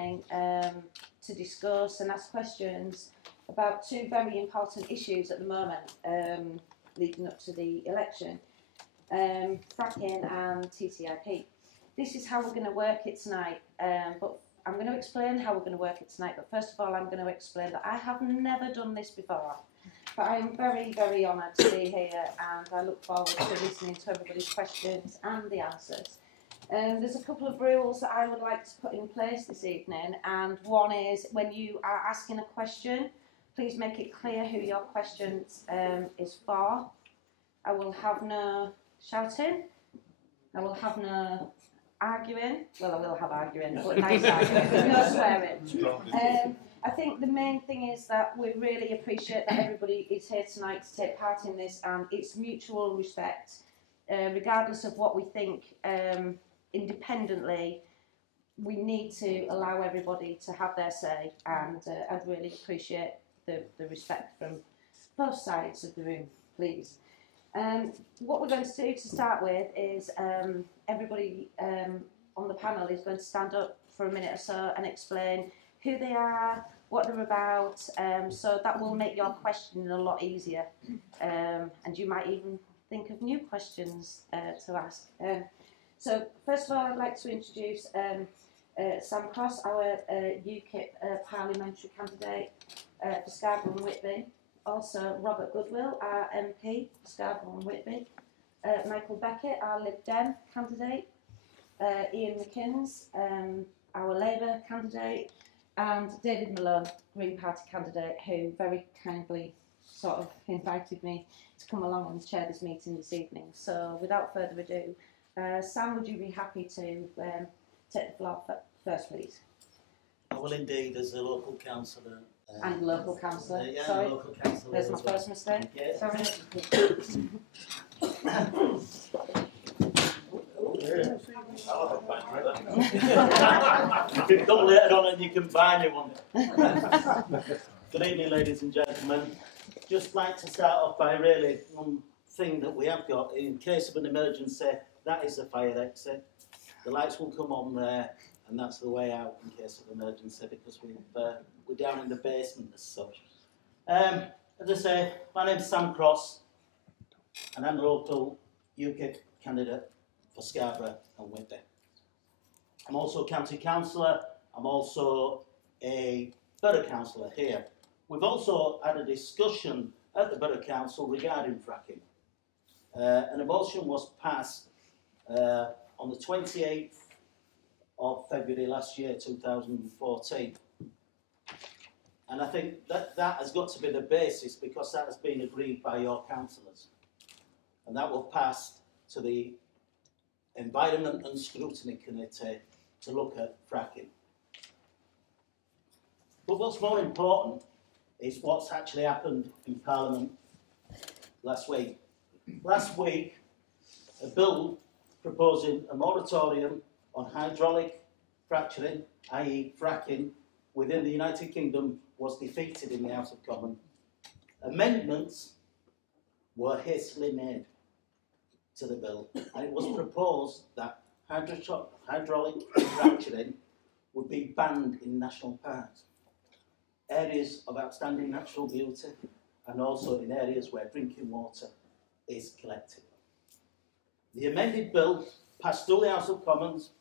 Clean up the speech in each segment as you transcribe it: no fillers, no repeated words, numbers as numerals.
evening to discuss and ask questions about two very important issues at the moment leading up to the election, fracking and TTIP. This is how we're going to work it tonight, but I'm going to explain how we're going to work it tonight, but first of all I'm going to explain that I have never done this before, but I am very, very honoured to be here and I look forward to listening to everybody's questions and the answers. There's a couple of rules that I would like to put in place this evening, and one is when you are asking a question, please make it clear who your question is for. I will have no shouting, I will have no arguing, well I will have arguing, but nice arguing, no swearing. I think the main thing is that we really appreciate that everybody is here tonight to take part in this, and it's mutual respect, regardless of what we think independently. We need to allow everybody to have their say, and I'd really appreciate the respect from both sides of the room, please. What we're going to do to start with is everybody on the panel is going to stand up for a minute or so and explain who they are, what they're about, so that will make your questioning a lot easier, and you might even think of new questions to ask. So first of all I'd like to introduce Sam Cross, our UKIP parliamentary candidate for Scarborough and Whitby. Also Robert Goodwill, our MP for Scarborough and Whitby. Michael Beckett, our LibDem candidate. Ian McInnes, our Labour candidate. And David Malone, Green Party candidate, who very kindly sort of invited me to come along and chair this meeting this evening. So without further ado, Sam, would you be happy to take the floor first, please? I will indeed, as a local councillor. And local councillor. Yeah, sorry. local councillor. There's my first mistake. Yeah. Sorry. You can come later on and you can buy me one. Good evening, ladies and gentlemen. Just like to start off by really one thing that we have got in case of an emergency. That is the fire exit. The lights will come on there, and that's the way out in case of emergency, because we're down in the basement as such. As I say, my name's Sam Cross, and I'm the local UKIP candidate for Scarborough and Whitby. I'm also a county councillor. I'm also a borough councillor here. We've also had a discussion at the borough council regarding fracking. An motion was passed on the 28th of February last year, 2014. And I think that has got to be the basis, because that has been agreed by your councillors. And that will pass to the Environment and Scrutiny Committee to look at fracking. But what's more important is what's actually happened in Parliament last week. Last week, a bill proposing a moratorium on hydraulic fracturing, i.e. fracking, within the United Kingdom was defeated in the House of Commons. Amendments were hastily made to the bill, and it was proposed that hydraulic fracturing would be banned in national parks, areas of outstanding natural beauty, and also in areas where drinking water is collected. The amended bill passed through the House of Commons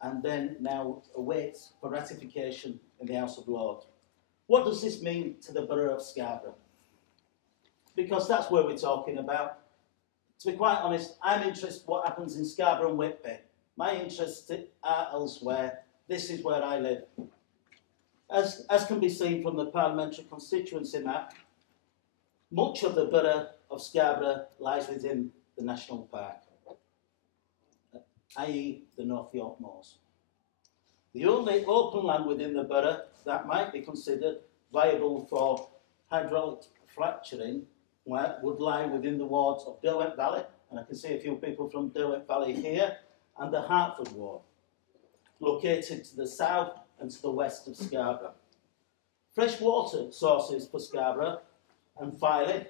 and then now awaits for ratification in the House of Lords. What does this mean to the borough of Scarborough? Because that's where we're talking about. To be quite honest, I'm interested in what happens in Scarborough and Whitby. My interests are elsewhere. This is where I live. As can be seen from the parliamentary constituency map, much of the borough of Scarborough lies within the national park, i.e. the North York Moors. The only open land within the borough that might be considered viable for hydraulic fracturing would lie within the wards of Derwent Valley, and I can see a few people from Derwent Valley here, and the Hertford ward, located to the south and to the west of Scarborough. Fresh water sources for Scarborough and Filey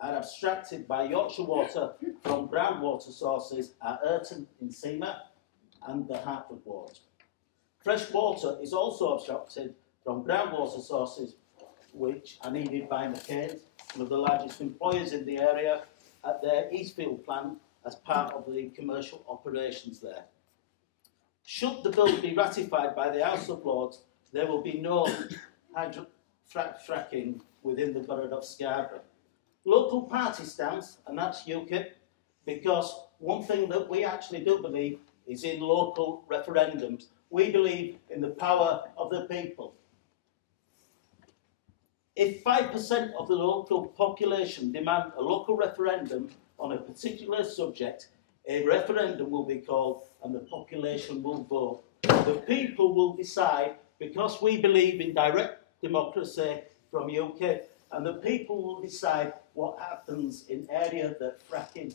are abstracted by Yorkshire Water from groundwater sources at Ayrton in Seamer and the Hertford ward. Fresh water is also obstructed from groundwater sources which are needed by McCain's, one of the largest employers in the area, at their Eastfield plant as part of the commercial operations there. Should the bill be ratified by the House of Lords, there will be no fracking within the borough of Scarborough. Local party stance, and that's UKIP, because one thing that we actually do believe is in local referendums. We believe in the power of the people. If 5% of the local population demand a local referendum on a particular subject, a referendum will be called and the population will vote. The people will decide, because we believe in direct democracy from UKIP, and the people will decide what happens in area that fracking,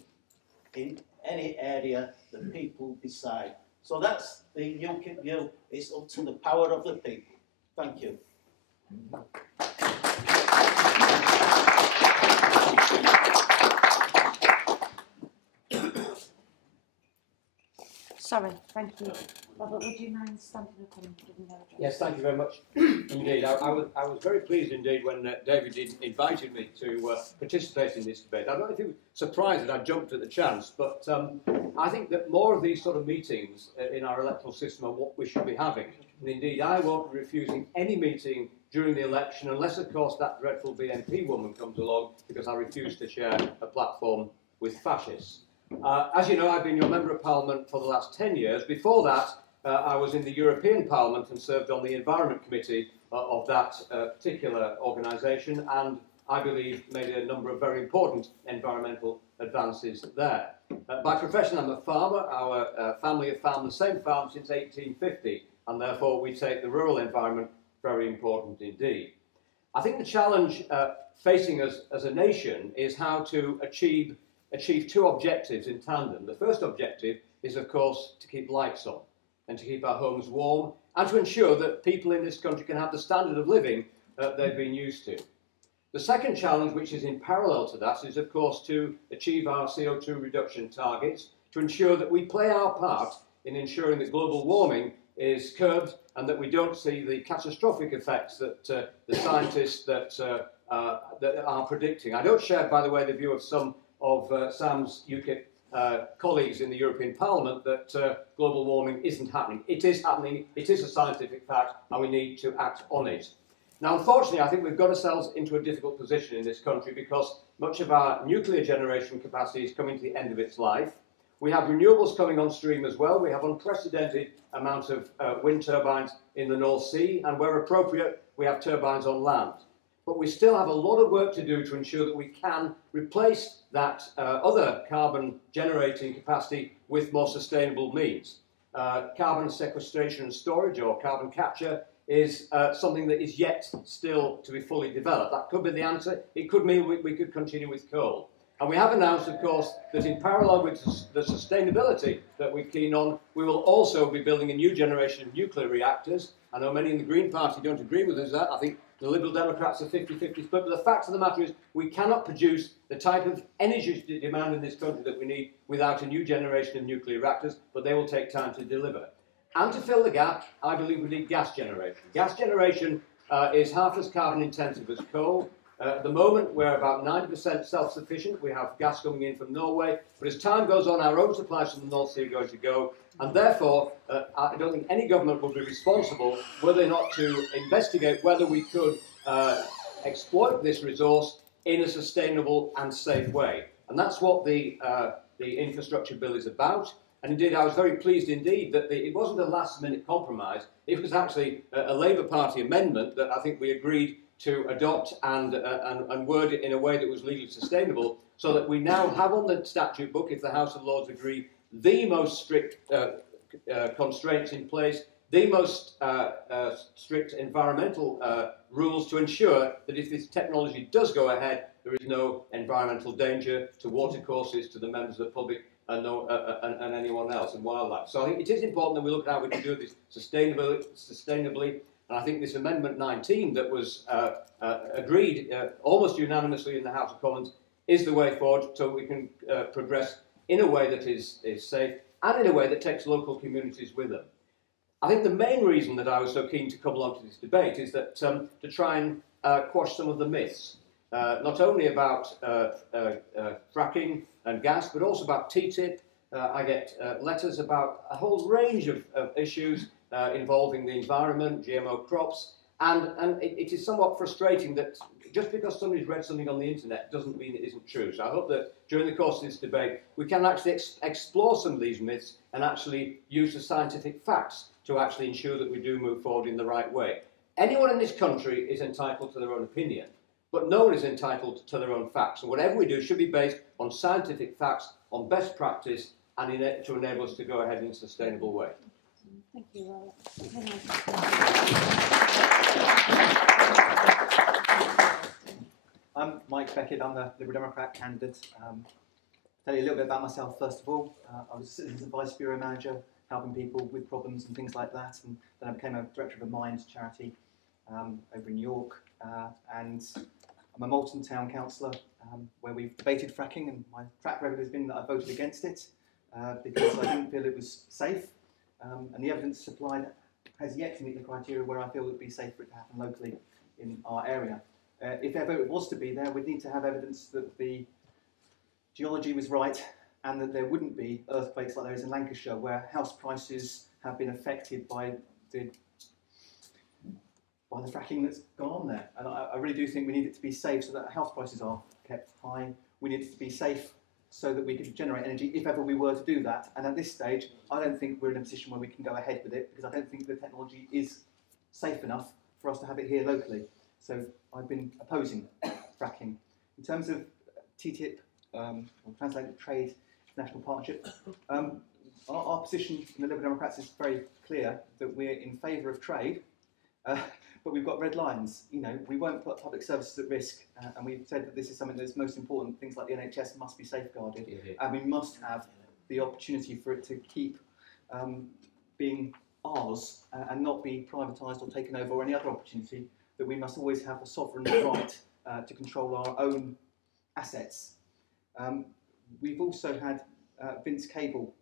in any area the people decide. So that's the UKIP view. It's up to the power of the people. Thank you. Sorry, thank you. Robert, would you mind standing up and giving their address? Yes, thank you very much indeed. I was very pleased indeed when David invited me to participate in this debate. I don't know if he was surprised that I jumped at the chance, but I think that more of these sort of meetings in our electoral system are what we should be having. And indeed, I won't be refusing any meeting during the election unless, of course, that dreadful BNP woman comes along, because I refuse to share a platform with fascists. As you know, I've been your Member of Parliament for the last 10 years. Before that, I was in the European Parliament and served on the Environment Committee of that particular organisation, and I believe made a number of very important environmental advances there. By profession, I'm a farmer. Our family have farmed the same farm since 1850, and therefore we take the rural environment very important indeed. I think the challenge facing us as a nation is how to achieve two objectives in tandem. The first objective is, of course, to keep lights on and to keep our homes warm and to ensure that people in this country can have the standard of living that they've been used to. The second challenge, which is in parallel to that, is, of course, to achieve our CO2 reduction targets, to ensure that we play our part in ensuring that global warming is curbed and that we don't see the catastrophic effects that the scientists that are predicting. I don't share, by the way, the view of some of Sam's UKIP colleagues in the European Parliament that global warming isn't happening. It is happening, it is a scientific fact, and we need to act on it. Now, unfortunately, I think we've got ourselves into a difficult position in this country because much of our nuclear generation capacity is coming to the end of its life. We have renewables coming on stream as well. We have unprecedented amounts of wind turbines in the North Sea, and where appropriate, we have turbines on land. But we still have a lot of work to do to ensure that we can replace that other carbon generating capacity with more sustainable means. Carbon sequestration and storage, or carbon capture, is something that is yet still to be fully developed. That could be the answer. It could mean we could continue with coal. And we have announced, of course, that in parallel with the sustainability that we're keen on, we will also be building a new generation of nuclear reactors. I know many in the Green Party don't agree with us that. I think the Liberal Democrats are 50-50 split, but the fact of the matter is we cannot produce the type of energy demand in this country that we need without a new generation of nuclear reactors, but they will take time to deliver. And to fill the gap, I believe we need gas generation. Gas generation is half as carbon intensive as coal. At the moment, we're about 90% self-sufficient. We have gas coming in from Norway, but as time goes on, our own supplies from the North Sea are going to go, and therefore, I don't think any government will be responsible whether or not to investigate whether we could exploit this resource in a sustainable and safe way. And that's what the infrastructure bill is about. And indeed, I was very pleased indeed that it wasn't a last-minute compromise. It was actually a Labour Party amendment that I think we agreed to adopt and word it in a way that was legally sustainable, so that we now have on the statute book, if the House of Lords agree, the most strict constraints in place, the most strict environmental rules to ensure that if this technology does go ahead, there is no environmental danger to watercourses, to the members of the public, and anyone else, and wildlife. So I think it is important that we look at how we can do this sustainably. And I think this Amendment 19 that was agreed almost unanimously in the House of Commons is the way forward, so we can progress in a way that is safe and in a way that takes local communities with them. I think the main reason that I was so keen to come along to this debate is that to try and quash some of the myths, not only about fracking and gas, but also about TTIP. I get letters about a whole range of issues involving the environment, GMO crops, and it is somewhat frustrating that just because somebody's read something on the internet doesn't mean it isn't true. So I hope that during the course of this debate we can actually explore some of these myths and actually use the scientific facts to actually ensure that we do move forward in the right way. Anyone in this country is entitled to their own opinion, but no one is entitled to their own facts. And whatever we do should be based on scientific facts, on best practice, and to enable us to go ahead in a sustainable way. Thank you, Robert. I'm Mike Beckett, I'm the Liberal Democrat candidate. Tell you a little bit about myself first of all. I was a Citizens Advice Bureau manager, helping people with problems and things like that, and then I became a director of a Mind charity over in York, and I'm a Malton Town Councillor where we've debated fracking, and my track record has been that I voted against it because I didn't feel it was safe, and the evidence supplied has yet to meet the criteria where I feel it would be safe for it to happen locally in our area. If ever it was to be there, we'd need to have evidence that the geology was right and that there wouldn't be earthquakes like there is in Lancashire, where house prices have been affected by the fracking that's gone on there. And I really do think we need it to be safe so that house prices are kept high. We need it to be safe so that we can generate energy if ever we were to do that. And at this stage, I don't think we're in a position where we can go ahead with it, because I don't think the technology is safe enough for us to have it here locally. So I've been opposing fracking. In terms of TTIP, or Transatlantic Trade National Partnership, our position in the Liberal Democrats is very clear, that we're in favour of trade, but we've got red lines. You know, we won't put public services at risk, and we've said that this is something that's most important. Things like the NHS must be safeguarded, and we must have the opportunity for it to keep being ours and not be privatised or taken over, or any other opportunity. That we must always have the sovereign right to control our own assets. We've also had Vince Cable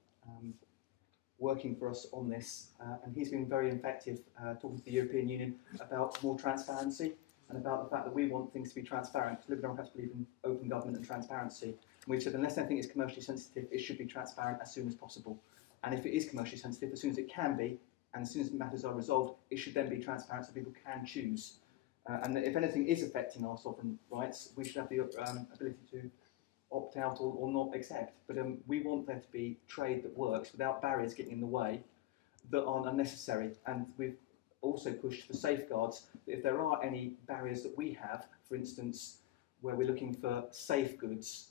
working for us on this, and he's been very effective talking to the European Union about more transparency and about the fact that we want things to be transparent. Liberal Democrats believe in open government and transparency. And we've said unless anything is commercially sensitive, it should be transparent as soon as possible. And if it is commercially sensitive, as soon as it can be, and as soon as matters are resolved, it should then be transparent so people can choose. And if anything is affecting our sovereign rights, we should have the ability to opt out or not accept. But we want there to be trade that works without barriers getting in the way that aren't unnecessary. And we've also pushed for safeguards that if there are any barriers that we have, for instance, where we're looking for safe goods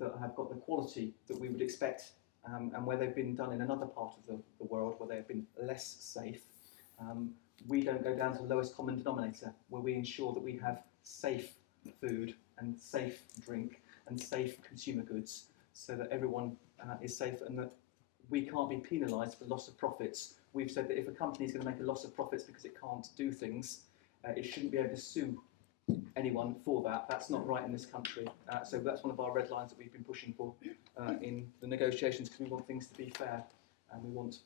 that have got the quality that we would expect, and where they've been done in another part of the world where they have been less safe, we don't go down to the lowest common denominator, where we ensure that we have safe food and safe drink and safe consumer goods, so that everyone is safe and that we can't be penalised for loss of profits. We've said that if a company is going to make a loss of profits because it can't do things, it shouldn't be able to sue anyone for that. That's not right in this country. So that's one of our red lines that we've been pushing for in the negotiations, because we want things to be fair and we want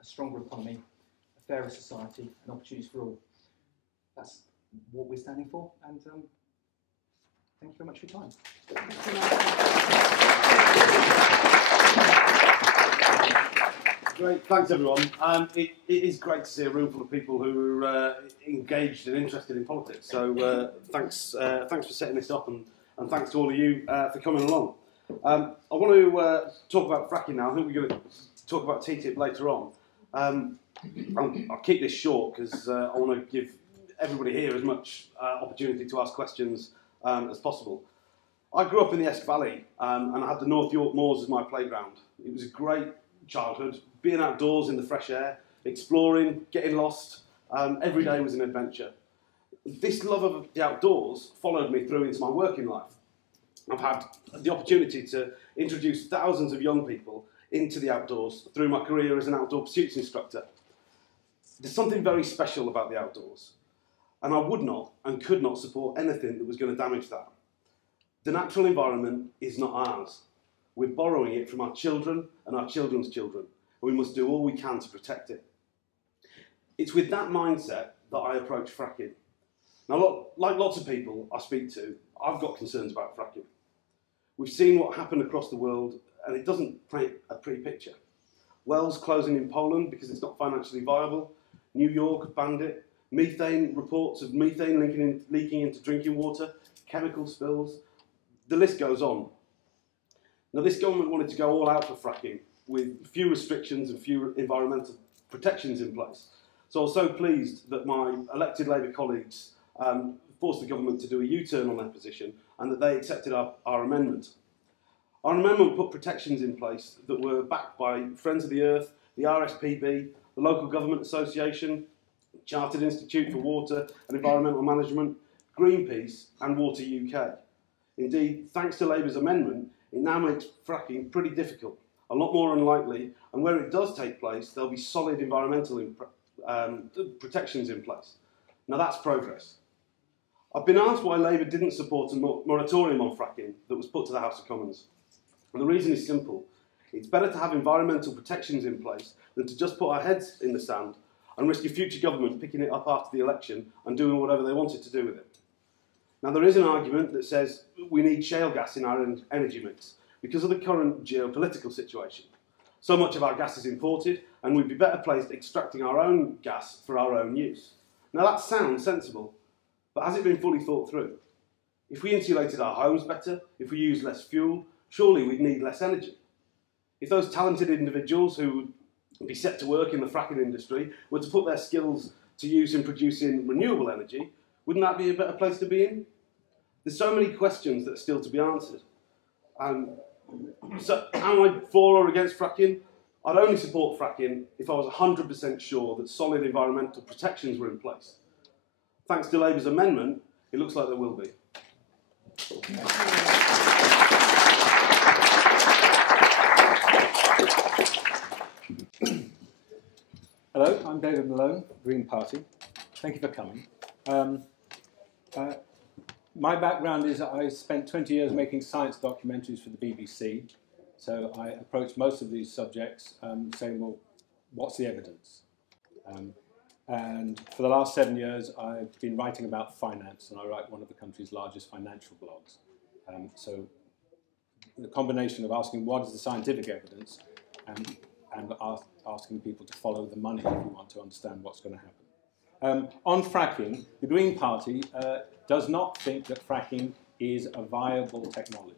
a stronger economy, a fairer society and opportunities for all. That's what we're standing for, and thank you very much for your time. Great, thanks everyone. It is great to see a room full of people who are engaged and interested in politics. So thanks for setting this up, and thanks to all of you for coming along. I want to talk about fracking now. I think we're going to talk about TTIP later on. I'll keep this short because I want to give everybody here as much opportunity to ask questions as possible. I grew up in the Esk Valley and I had the North York Moors as my playground. It was a great childhood, being outdoors in the fresh air, exploring, getting lost. Every day was an adventure. This love of the outdoors followed me through into my working life. I've had the opportunity to introduce thousands of young people into the outdoors through my career as an outdoor pursuits instructor. There's something very special about the outdoors, and I would not and could not support anything that was going to damage that. The natural environment is not ours. We're borrowing it from our children and our children's children, and we must do all we can to protect it. It's with that mindset that I approach fracking. Now, like lots of people I speak to, I've got concerns about fracking. We've seen what happened across the world, and it doesn't paint a pretty picture. Wells closing in Poland because it's not financially viable. New York banned it. Methane, reports of methane leaking into drinking water, chemical spills. The list goes on. Now, this government wanted to go all out for fracking with few restrictions and few environmental protections in place. So I was so pleased that my elected Labour colleagues forced the government to do a U-turn on their position and that they accepted our amendment. Our amendment put protections in place that were backed by Friends of the Earth, the RSPB, the Local Government Association, Chartered Institute for Water and Environmental Management, Greenpeace and Water UK. Indeed, thanks to Labour's amendment, it now makes fracking pretty difficult, a lot more unlikely, and where it does take place, there'll be solid environmental protections in place. Now that's progress. I've been asked why Labour didn't support a moratorium on fracking that was put to the House of Commons. And the reason is simple. It's better to have environmental protections in place than to just put our heads in the sand and risk a future government picking it up after the election and doing whatever they wanted to do with it. Now, there is an argument that says we need shale gas in our energy mix because of the current geopolitical situation. So much of our gas is imported, and we'd be better placed extracting our own gas for our own use. Now, that sounds sensible, but has it been fully thought through? If we insulated our homes better, if we used less fuel, surely we'd need less energy. If those talented individuals who would be set to work in the fracking industry were to put their skills to use in producing renewable energy, wouldn't that be a better place to be in? There's so many questions that are still to be answered. So am I for or against fracking? I'd only support fracking if I was 100% sure that solid environmental protections were in place. Thanks to Labour's amendment, it looks like there will be. Hello, I'm David Malone, Green Party. Thank you for coming. My background is I spent 20 years making science documentaries for the BBC. So I approach most of these subjects saying, well, what's the evidence? And for the last 7 years, I've been writing about finance, and I write one of the country's largest financial blogs. So the combination of asking what is the scientific evidence and asking people to follow the money if you want to understand what's going to happen. On fracking, the Green Party does not think that fracking is a viable technology.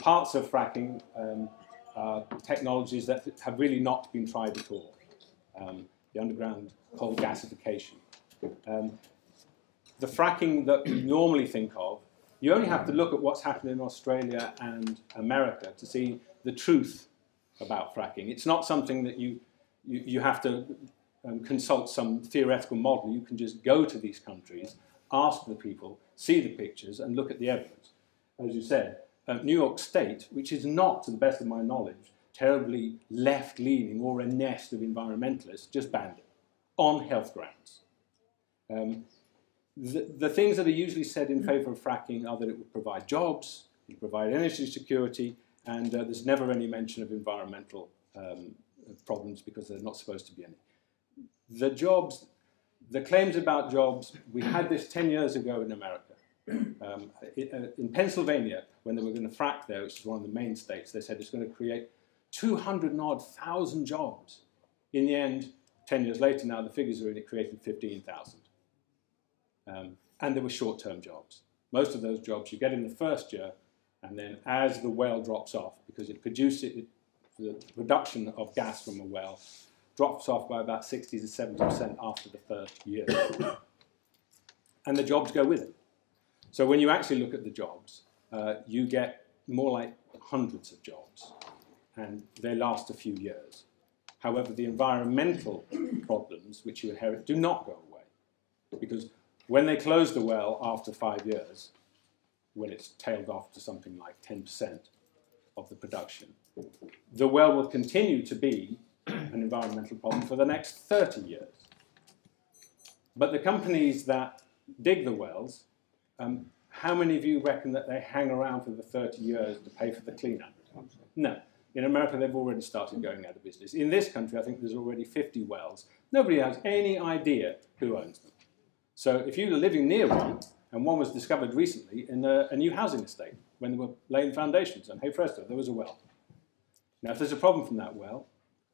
Parts of fracking are technologies that have really not been tried at all. The underground coal gasification. The fracking that we normally think of, you only have to look at what's happened in Australia and America to see the truth about fracking. It's not something that you have to consult some theoretical model. You can just go to these countries, ask the people, see the pictures, and look at the evidence. As you said, New York State, which is not, to the best of my knowledge, terribly left-leaning or a nest of environmentalists, just banned it on health grounds. The things that are usually said in favour of fracking are that it would provide jobs, it would provide energy security, and there's never any mention of environmental problems because there's not supposed to be any. The jobs, the claims about jobs, we had this 10 years ago in America. In Pennsylvania, when they were going to frack there, which is one of the main states, they said it's going to create 200,000 jobs. In the end, 10 years later now, the figures are in, it created 15,000. And there were short-term jobs. Most of those jobs you get in the first year, and then as the well drops off, because the production of gas from a well drops off by about 60 to 70% after the first year. And the jobs go with it. So when you actually look at the jobs, you get more like hundreds of jobs, and they last a few years. However, the environmental problems which you inherit do not go away, because when they close the well after 5 years, when it's tailed off to something like 10% of the production, the well will continue to be an environmental problem for the next 30 years. But the companies that dig the wells, how many of you reckon that they hang around for the 30 years to pay for the cleanup? No. In America, they've already started going out of business. In this country, I think there's already 50 wells. Nobody has any idea who owns them. So if you're living near one, and one was discovered recently in a new housing estate, when they were laying foundations, and hey presto, there was a well. Now, if there's a problem from that well,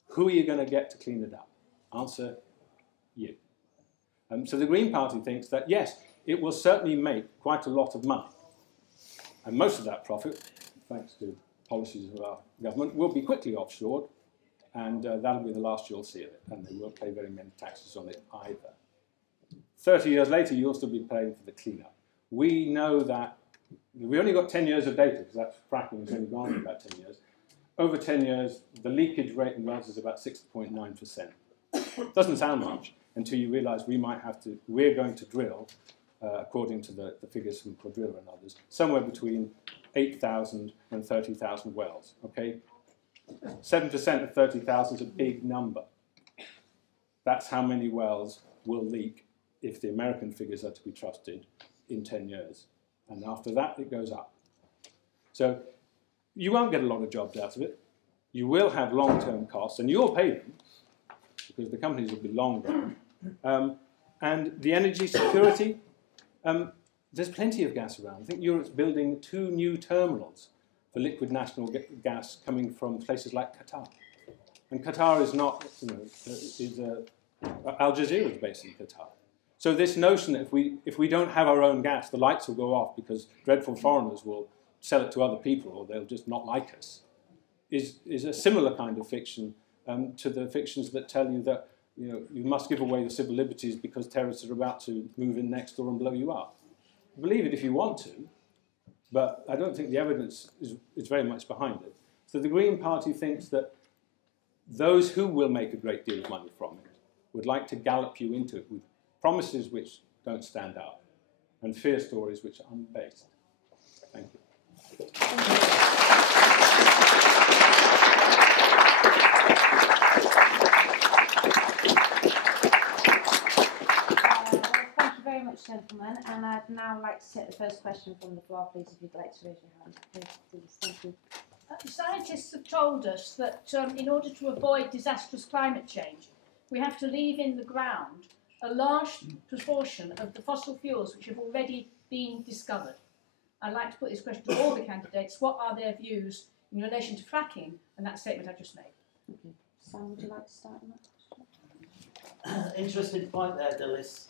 who are you going to get to clean it up? Answer, you. So the Green Party thinks that, yes, it will certainly make quite a lot of money. And most of that profit, thanks to policies of our government, will be quickly offshored, and that'll be the last you'll see of it, and they won't pay very many taxes on it either. 30 years later, you'll still be paying for the cleanup. We know that we only got 10 years of data, because that fracking has only gone for about 10 years. Over 10 years, the leakage rate in wells is about 6.9%. Doesn't sound much until you realise we're going to drill, according to the figures from Quadrilla and others, somewhere between 8,000 and 30,000 wells. Okay, 7% of 30,000 is a big number. That's how many wells will leak, if the American figures are to be trusted, in 10 years. And after that, it goes up. So you won't get a lot of jobs out of it. You will have long-term costs, and you'll pay them, because the companies will be long gone. And the energy security, there's plenty of gas around. I think Europe's building 2 new terminals for liquid natural gas coming from places like Qatar. And Qatar is not, Al Jazeera is based in Qatar. So this notion that if we don't have our own gas, the lights will go off because dreadful foreigners will sell it to other people, or they'll just not like us, is a similar kind of fiction to the fictions that tell you that you must give away the civil liberties because terrorists are about to move in next door and blow you up. Believe it if you want to, but I don't think the evidence is very much behind it. So the Green Party thinks that those who will make a great deal of money from it would like to gallop you into it with promises which don't stand up and fear stories which are unbased. Thank you. Thank you very much, gentlemen. And I'd now like to take the first question from the floor, please, if you'd like to raise your hand. Please, thank you. Scientists have told us that in order to avoid disastrous climate change, we have to leave in the ground a large proportion of the fossil fuels which have already been discovered. I'd like to put this question to all the candidates. What are their views in relation to fracking and that statement I just made? Okay. Sam, would you like to start on that question? Interesting point there, Dilys.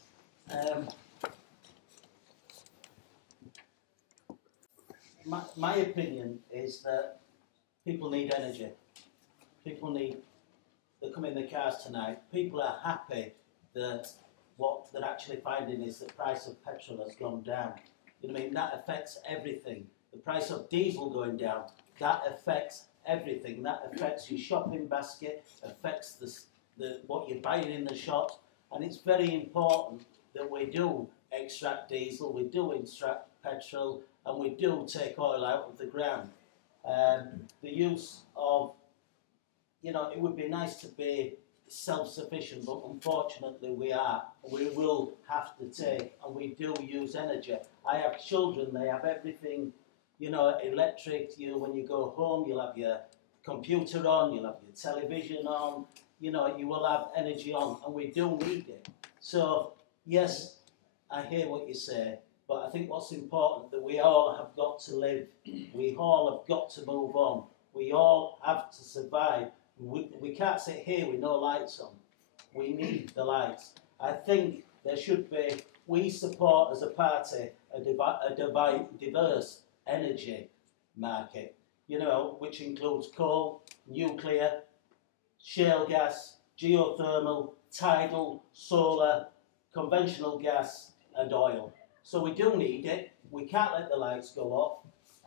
My opinion is that people need energy. They come in the cars tonight. People are happy that what they're actually finding is the price of petrol has gone down. You know what I mean? That affects everything. The price of diesel going down, that affects everything. That affects your shopping basket, affects what you're buying in the shops. And it's very important that we do extract diesel, we do extract petrol, and we do take oil out of the ground. The use of, it would be nice to be self-sufficient, but unfortunately we will have to take, and we do use energy. I have children, they have everything, electric. When you go home, you'll have your computer on, you'll have your television on, you will have energy on, and we do need it. So yes, I hear what you say, but I think what's important that we all have got to live. We all have got to move on. We all have to survive. We can't sit here with no lights on. We need the lights. I think there should be, we support as a party a diverse energy market, which includes coal, nuclear, shale gas, geothermal, tidal, solar, conventional gas and oil. So we do need it. We can't let the lights go off.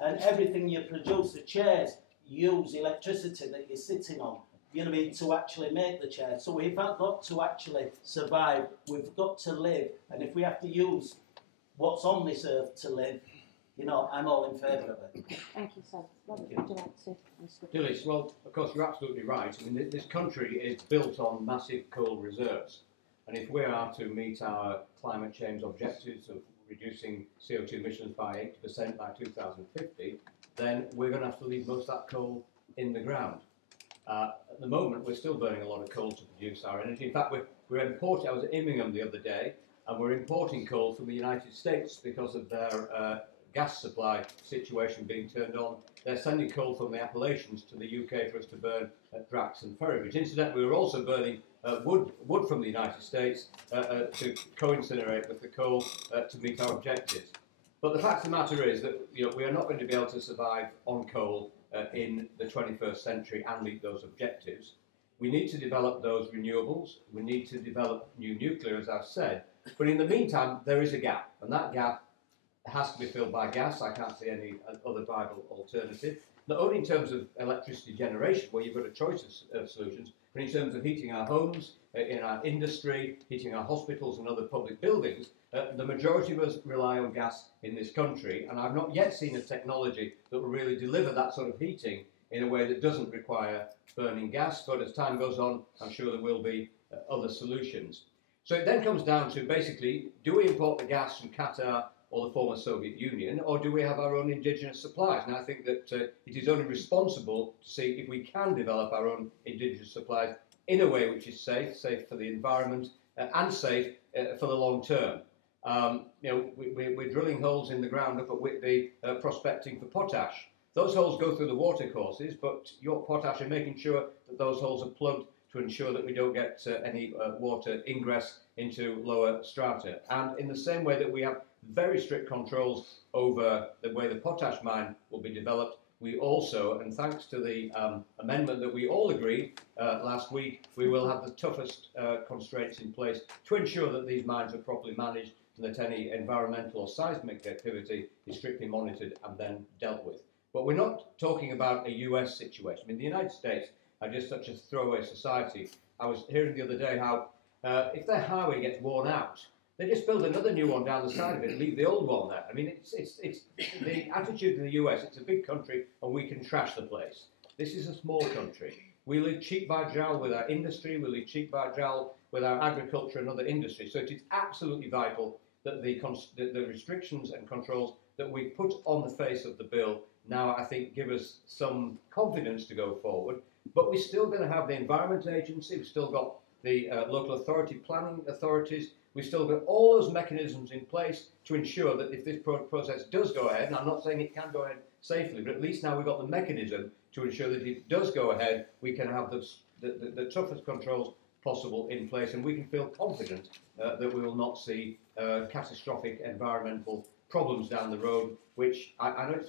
And everything you produce, the chairs, use electricity that you're sitting on, to actually make the chairs. So we've got to actually survive. We've got to live. And if we have to use what's on this earth to live, I'm all in favour of it. Thank you, Sam. Robert, would you like to? Dilys, well, of course, you're absolutely right. I mean, this country is built on massive coal reserves. And if we are to meet our climate change objectives of reducing CO2 emissions by 80% by 2050, then we're going to have to leave most of that coal in the ground. At the moment, we're still burning a lot of coal to produce our energy. In fact, we're importing. I was at Immingham the other day, and we're importing coal from the United States because of their gas supply situation being turned on. They're sending coal from the Appalachians to the UK for us to burn at Drax and Ferrybridge. Incidentally, we were also burning wood from the United States to co-incinerate with the coal to meet our objectives. But the fact of the matter is that we are not going to be able to survive on coal in the 21st century and meet those objectives. We need to develop those renewables. We need to develop new nuclear, as I've said. But in the meantime, there is a gap, and that gap has to be filled by gas. I can't see any other viable alternative. Not only in terms of electricity generation, where you've got a choice of solutions, but in terms of heating our homes, in our industry, heating our hospitals and other public buildings. The majority of us rely on gas in this country, and I've not yet seen a technology that will really deliver that sort of heating in a way that doesn't require burning gas. But as time goes on, I'm sure there will be other solutions. So it then comes down to basically, do we import the gas from Qatar or the former Soviet Union, or do we have our own indigenous supplies? And I think that it is only responsible to see if we can develop our own indigenous supplies in a way which is safe for the environment and safe for the long term. We're drilling holes in the ground up at Whitby, prospecting for potash. Those holes go through the water courses, but York Potash are making sure that those holes are plugged to ensure that we don't get any water ingress into lower strata. And in the same way that we have very strict controls over the way the potash mine will be developed, we also, and thanks to the amendment that we all agreed last week, we will have the toughest constraints in place to ensure that these mines are properly managed and that any environmental or seismic activity is strictly monitored and then dealt with. But we're not talking about a US situation. I mean, the United States are just such a throwaway society. I was hearing the other day how if their highway gets worn out, they just build another new one down the side of it and leave the old one there. I mean, it's the attitude in the US. It's a big country and we can trash the place. This is a small country. We live cheek by jowl with our industry. We live cheek by jowl with our agriculture and other industries. So it is absolutely vital that the restrictions and controls that we put on the face of the bill now, I think, give us some confidence to go forward. But we're still going to have the Environment Agency. We've still got the local authority planning authorities. We've still got all those mechanisms in place to ensure that if this process does go ahead, and I'm not saying it can go ahead safely, but at least now we've got the mechanism to ensure that if it does go ahead, we can have the toughest controls possible in place, and we can feel confident that we will not see catastrophic environmental problems down the road. Which I know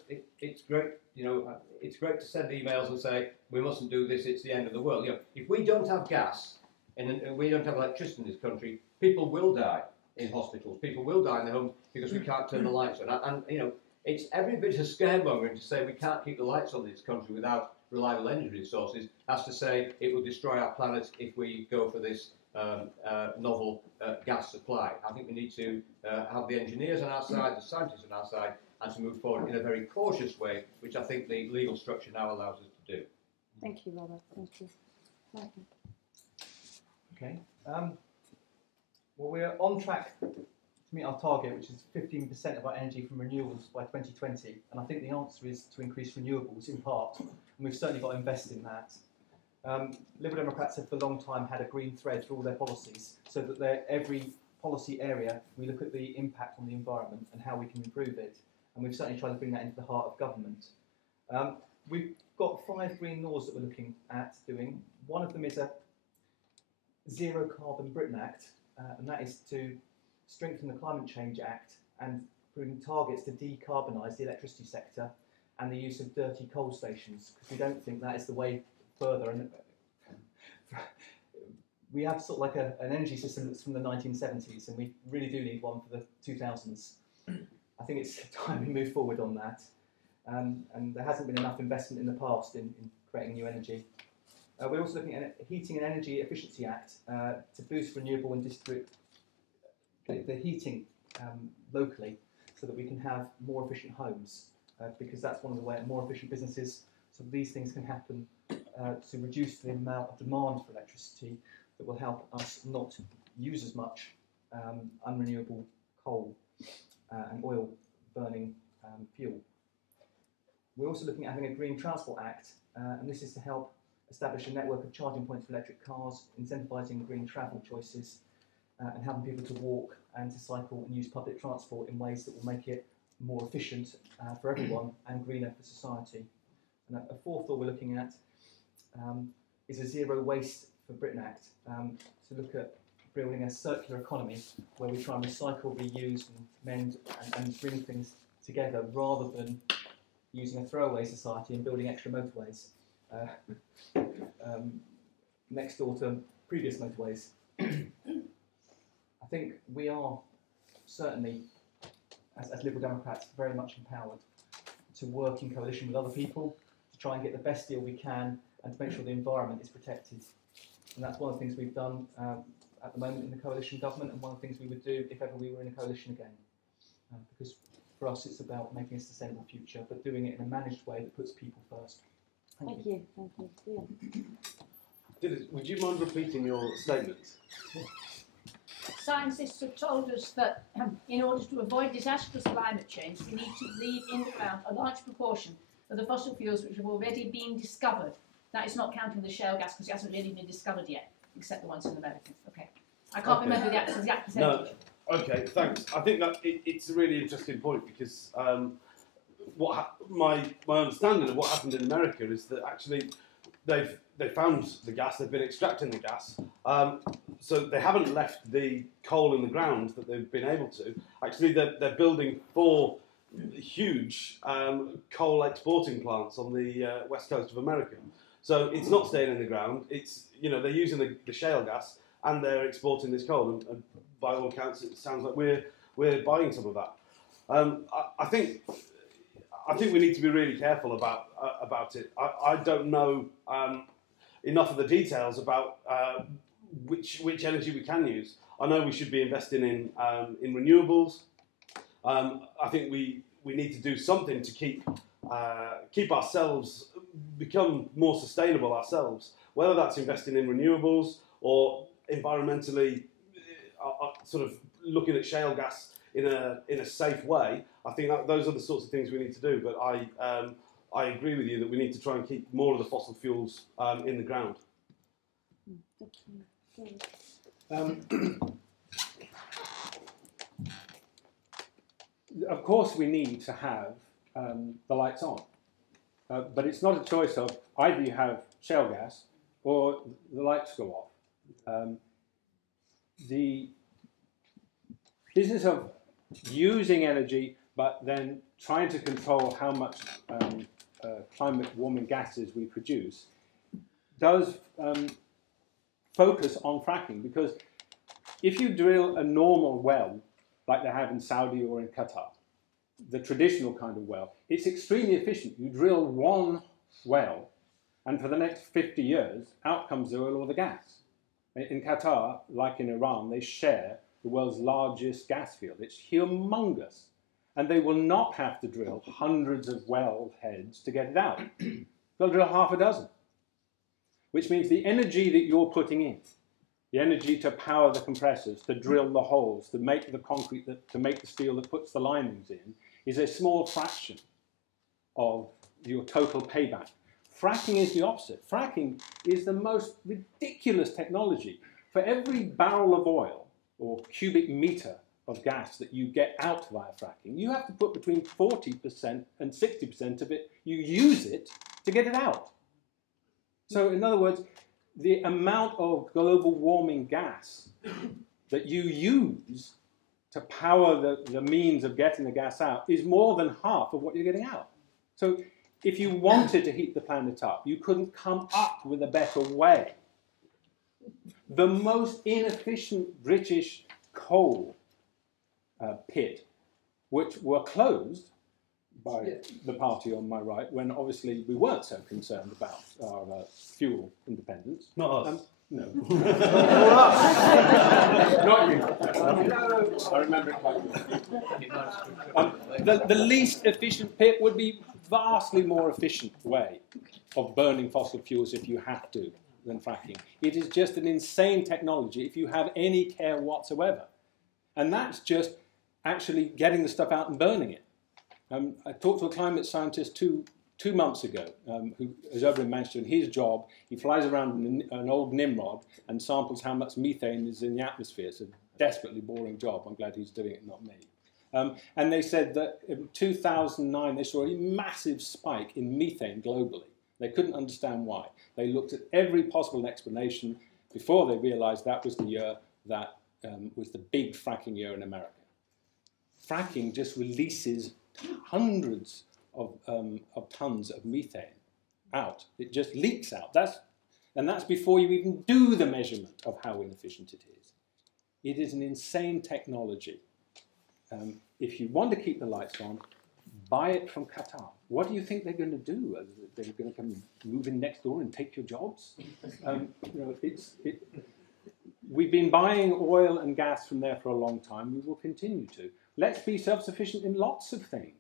it's great, it's great to send emails and say we mustn't do this. It's the end of the world. If we don't have gas and we don't have electricity in this country, people will die in hospitals. People will die in their homes because we can't turn the lights on. And it's every bit of scaremongering to say we can't keep the lights on in this country without reliable energy resources, as to say it will destroy our planet if we go for this novel gas supply. I think we need to have the engineers on our side, the scientists on our side, and to move forward in a very cautious way, which I think the legal structure now allows us to do. Thank you, Robert. Thank you. Okay. Well, we're on track to meet our target, which is 15% of our energy from renewables by 2020. And I think the answer is to increase renewables in part. And we've certainly got to invest in that. Liberal Democrats have for a long time had a green thread through all their policies, so that every policy area, we look at the impact on the environment and how we can improve it. And we've certainly tried to bring that into the heart of government. We've got 5 green laws that we're looking at doing. One of them is a Zero Carbon Britain Act, and that is to strengthen the Climate Change Act and bring targets to decarbonise the electricity sector and the use of dirty coal stations, because we don't think that is the way further. And we have sort of like an energy system that's from the 1970s, and we really do need one for the 2000s. I think it's time we move forward on that. And there hasn't been enough investment in the past in creating new energy. We're also looking at a Heating and Energy Efficiency Act to boost renewable and district the heating locally, so that we can have more efficient homes, because that's one of the more efficient businesses. So these things can happen to reduce the amount of demand for electricity that will help us not use as much unrenewable coal and oil burning fuel. We're also looking at having a Green Transport Act, and this is to help establish a network of charging points for electric cars, incentivising green travel choices, and helping people to walk and to cycle and use public transport in ways that will make it more efficient for everyone and greener for society. And a fourth law we're looking at is a Zero Waste for Britain Act, to look at building a circular economy where we try and recycle, reuse and mend and bring things together rather than using a throwaway society and building extra motorways next door to previous motorways. I think we are certainly, as Liberal Democrats, very much empowered to work in coalition with other people to try and get the best deal we can and to make sure the environment is protected. And that's one of the things we've done at the moment in the coalition government, and one of the things we would do if ever we were in a coalition again. Because for us it's about making a sustainable future, but doing it in a managed way that puts people first. Thank you. Dennis, would you mind repeating your statement? Scientists have told us that in order to avoid disastrous climate change, we need to leave in the ground a large proportion of the fossil fuels which have already been discovered. That is not counting the shale gas, because it hasn't really been discovered yet, except the ones in America. Okay, I can't remember the exact percentage. No. Okay, thanks. I think that it's a really interesting point, because my understanding of what happened in America is that actually they found the gas, they've been extracting the gas, so they haven't left the coal in the ground that they've been able to. Actually, they're building 4 huge coal exporting plants on the west coast of America. So it's not staying in the ground. It's, you know, they're using the shale gas and they're exporting this coal. And by all accounts, it sounds like we're buying some of that. I think we need to be really careful about it. I don't know enough of the details about which energy we can use. I know we should be investing in renewables. I think we need to do something to keep ourselves, become more sustainable ourselves, whether that's investing in renewables or environmentally sort of looking at shale gas in a safe way. I think those are the sorts of things we need to do. But I agree with you that we need to try and keep more of the fossil fuels in the ground. Of course we need to have the lights on, but it's not a choice of either you have shale gas or the lights go off. The business of using energy but then trying to control how much climate warming gases we produce does focus on fracking, because if you drill a normal well like they have in Saudi or in Qatar, the traditional kind of well, it's extremely efficient. You drill one well, and for the next 50 years, out comes the oil or the gas. In Qatar, like in Iran, they share the world's largest gas field. It's humongous. And they will not have to drill hundreds of well heads to get it out. They'll drill half a dozen. Which means the energy that you're putting in, the energy to power the compressors, to drill the holes, to make the concrete, to make the steel that puts the linings in, is a small fraction of your total payback. Fracking is the opposite. Fracking is the most ridiculous technology. For every barrel of oil or cubic meter of gas that you get out via fracking, you have to put between 40% and 60% of it, you use it to get it out. So in other words, the amount of global warming gas that you use to power the means of getting the gas out is more than half of what you're getting out. So if you wanted to heat the planet up, you couldn't come up with a better way. The most inefficient British coal pit, which were closed by the party on my right, when obviously we weren't so concerned about our fuel independence. Not us. No. Not you. I remember it quite well. The least efficient pit would be vastly more efficient way of burning fossil fuels if you have to than fracking. It is just an insane technology if you have any care whatsoever. And that's just actually getting the stuff out and burning it. I talked to a climate scientist 2 2 months ago, who is over in Manchester, and his job, he flies around in an old Nimrod and samples how much methane is in the atmosphere. It's a desperately boring job. I'm glad he's doing it, not me. And they said that in 2009 they saw a massive spike in methane globally. They couldn't understand why. They looked at every possible explanation before they realised that was the year that was the big fracking year in America. Fracking just releases hundreds of tons of methane out. It just leaks out. That's before you even do the measurement of how inefficient it is. It is an insane technology. If you want to keep the lights on, buy it from Qatar. What do you think they're going to do? They're going to come move in next door and take your jobs? We've been buying oil and gas from there for a long time. We will continue to. Let's be self-sufficient in lots of things.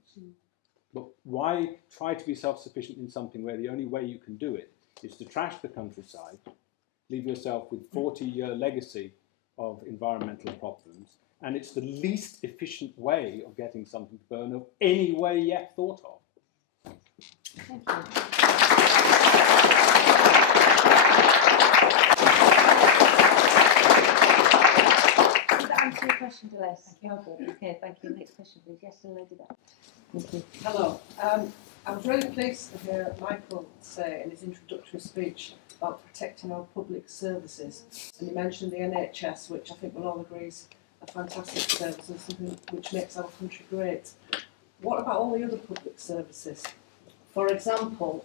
But why try to be self-sufficient in something where the only way you can do it is to trash the countryside, leave yourself with 40-year legacy of environmental problems, and it's the least efficient way of getting something to burn of any way yet thought of. Thank you. Did that answer your question, Deleuze? Okay, thank you. Next question, please. Yes, the lady there. Thank you. Hello. I was really pleased to hear Michael say in his introductory speech about protecting our public services. And he mentioned the NHS, which I think we'll all agree is a fantastic service and something which makes our country great. What about all the other public services? For example,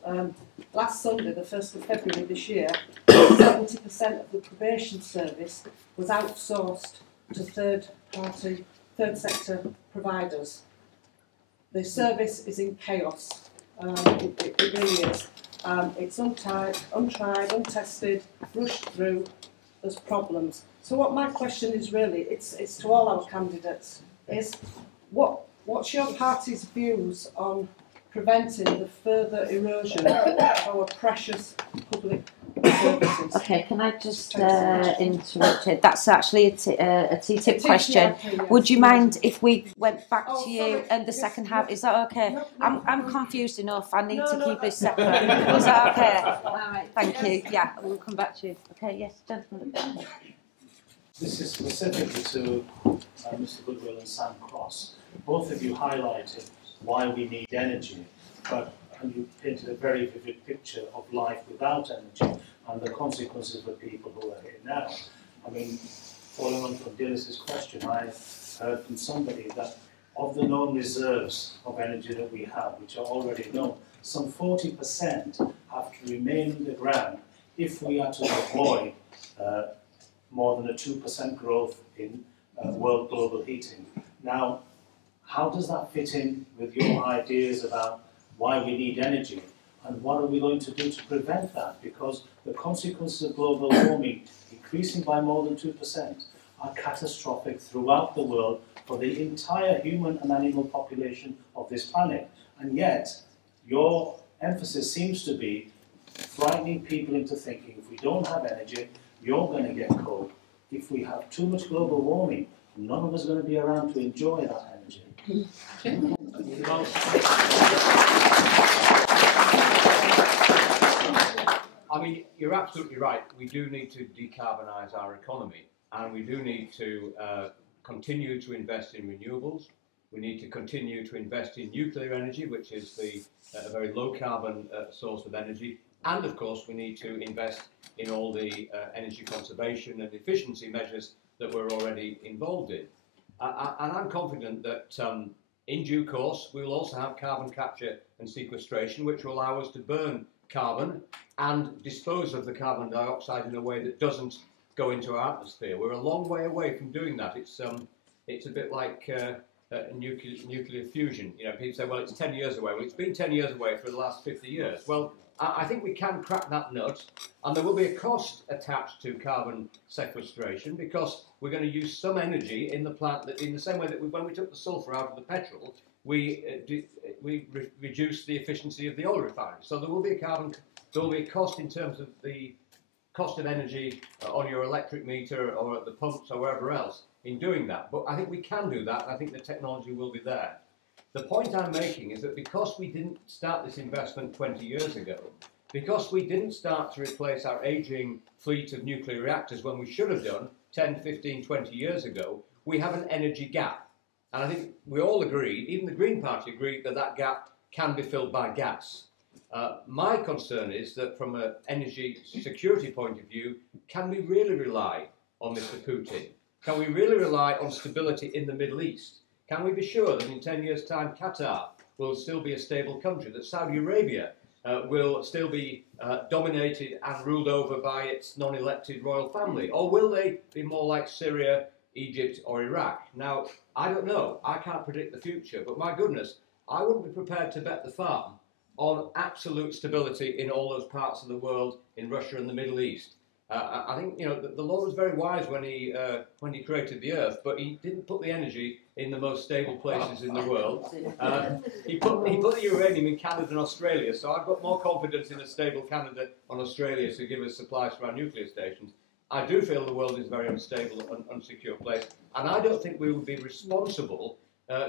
last Sunday, the 1st of February this year, 70% of the probation service was outsourced to third sector providers. The service is in chaos. It really is. It's untried, untested, rushed through. There's problems. So what my question is really, it's to all our candidates, is what's your party's views on preventing the further erosion of our precious public services? Okay, can I just interrupt you? That's actually a TTIP question. Yeah. Would you mind if we went back to you sorry. and the second half? Is that okay? No, I'm confused enough. I need to No, keep this separate. Is that okay? All right, thank you. Yes. Yeah, we'll come back to you. Okay, yes, gentlemen. This is specifically to Mr. Goodwill and Sam Cross. Both of you highlighted why we need energy, and you painted a very vivid picture of life without energy and the consequences for people who are here now. I mean, following on from Dillis's question, I heard from somebody that of the known reserves of energy that we have, which are already known, some 40% have to remain in the ground if we are to avoid more than a 2% growth in world global heating. Now, how does that fit in with your ideas about why we need energy, and what are we going to do to prevent that? Because the consequences of global warming, increasing by more than 2%, are catastrophic throughout the world for the entire human and animal population of this planet. And yet, your emphasis seems to be frightening people into thinking if we don't have energy, you're going to get cold. If we have too much global warming, none of us are going to be around to enjoy that energy. I mean, you're absolutely right. We do need to decarbonise our economy, and we do need to continue to invest in renewables. We need to continue to invest in nuclear energy, which is a very low carbon source of energy. And of course, we need to invest in all the energy conservation and efficiency measures that we're already involved in. And I'm confident that in due course, we will also have carbon capture and sequestration, which will allow us to burn carbon and dispose of the carbon dioxide in a way that doesn't go into our atmosphere. We're a long way away from doing that. It's a bit like nuclear fusion. You know, people say, well, it's 10 years away. Well, it's been 10 years away for the last 50 years. Well, I think we can crack that nut, and there will be a cost attached to carbon sequestration because we're going to use some energy in the plant that, in the same way that when we took the sulphur out of the petrol, we reduced the efficiency of the oil refinery. So there will be a cost in terms of the cost of energy on your electric meter or at the pumps or wherever else in doing that. But I think we can do that. I think the technology will be there. The point I'm making is that because we didn't start this investment 20 years ago, because we didn't start to replace our ageing fleet of nuclear reactors when we should have done 10, 15, 20 years ago, we have an energy gap. And I think we all agree, even the Green Party agreed, that that gap can be filled by gas. My concern is that from an energy security point of view, can we really rely on Mr. Putin? Can we really rely on stability in the Middle East? Can we be sure that in 10 years' time Qatar will still be a stable country, that Saudi Arabia will still be dominated and ruled over by its non-elected royal family? Or will they be more like Syria, Egypt or Iraq? Now, I don't know. I can't predict the future, but my goodness, I wouldn't be prepared to bet the farm on absolute stability in all those parts of the world, in Russia and the Middle East. I think, you know, the Lord was very wise when he created the earth, but he didn't put the energy in the most stable places in the world. He put the uranium in Canada and Australia, so I've got more confidence in a stable Canada and Australia to give us supplies for our nuclear stations. I do feel the world is a very unstable and unsecure place, and I don't think we would be responsible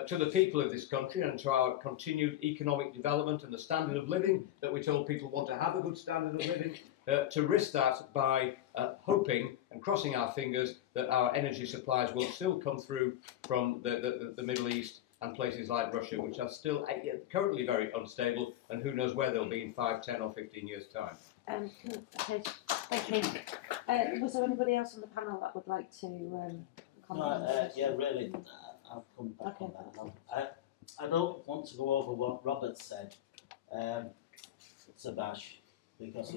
to the people of this country and to our continued economic development and the standard of living that we told people want to have a good standard of living, to risk that by hoping and crossing our fingers that our energy supplies will still come through from the Middle East and places like Russia, which are still currently very unstable, and who knows where they'll be in 5, 10 or 15 years' time. Okay, thank you. Was there anybody else on the panel that would like to comment? No, yeah, really, I'll come back on that. I don't want to go over what Robert said, Sabash, because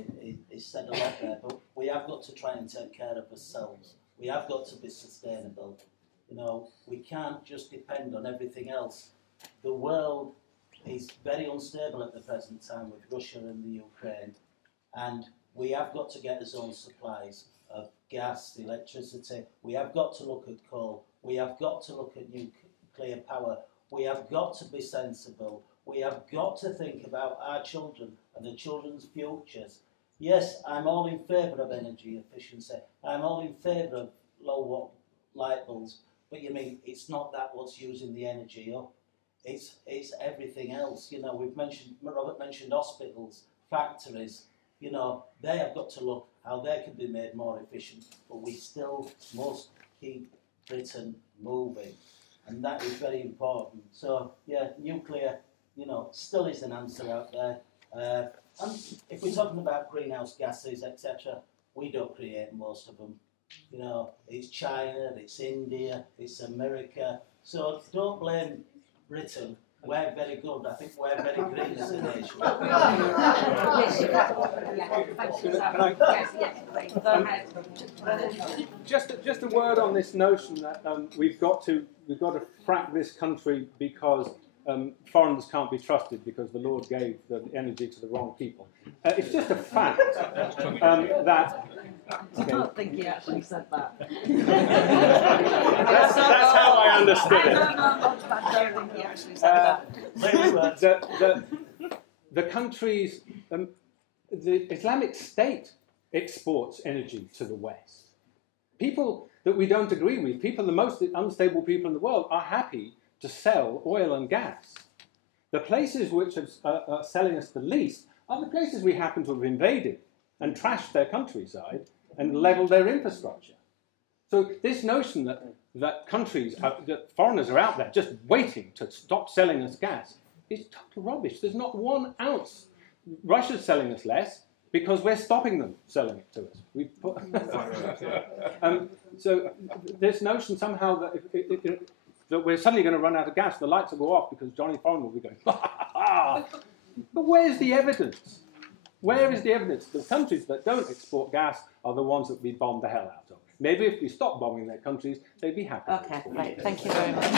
he said a lot there, but we have got to try and take care of ourselves. We have got to be sustainable. You know, we can't just depend on everything else. The world is very unstable at the present time with Russia and the Ukraine, and we have got to get our own supplies of gas, electricity. We have got to look at coal. We have got to look at nuclear power. We have got to be sensible. We have got to think about our children and the children's futures. Yes, I'm all in favour of energy efficiency. I'm all in favour of low-watt light bulbs. But you mean, it's not that what's using the energy up. It's everything else. You know, Robert mentioned hospitals, factories. You know, they have got to look how they can be made more efficient. But we still must keep Britain moving. And that is very important. So, yeah, nuclear, you know, still is an answer out there. And if we're talking about greenhouse gases, etc., we don't create most of them. You know, it's China, it's India, it's America. So don't blame Britain. We're very good. I think we're very green as a nation. Just a word on this notion that we've got to frack this country because foreigners can't be trusted because the Lord gave the energy to the wrong people. It's just a fact that. I don't think he actually said that. That's how I understood it. I don't think he actually said that. The countries, the Islamic State exports energy to the West. People that we don't agree with, the most unstable people in the world, are happy to sell oil and gas. The places which are selling us the least are the places we happen to have invaded and trashed their countryside and leveled their infrastructure. So this notion that foreigners are out there just waiting to stop selling us gas is total rubbish. There's not 1 ounce. Russia's selling us less because we're stopping them selling it to us. So this notion somehow that that we're suddenly going to run out of gas, the lights will go off because Johnny Foreign will be going, But where's the evidence? Where is the evidence? The countries that don't export gas are the ones that we bomb the hell out of. Maybe if we stop bombing their countries, they'd be happy. Okay, right. Thank you very much.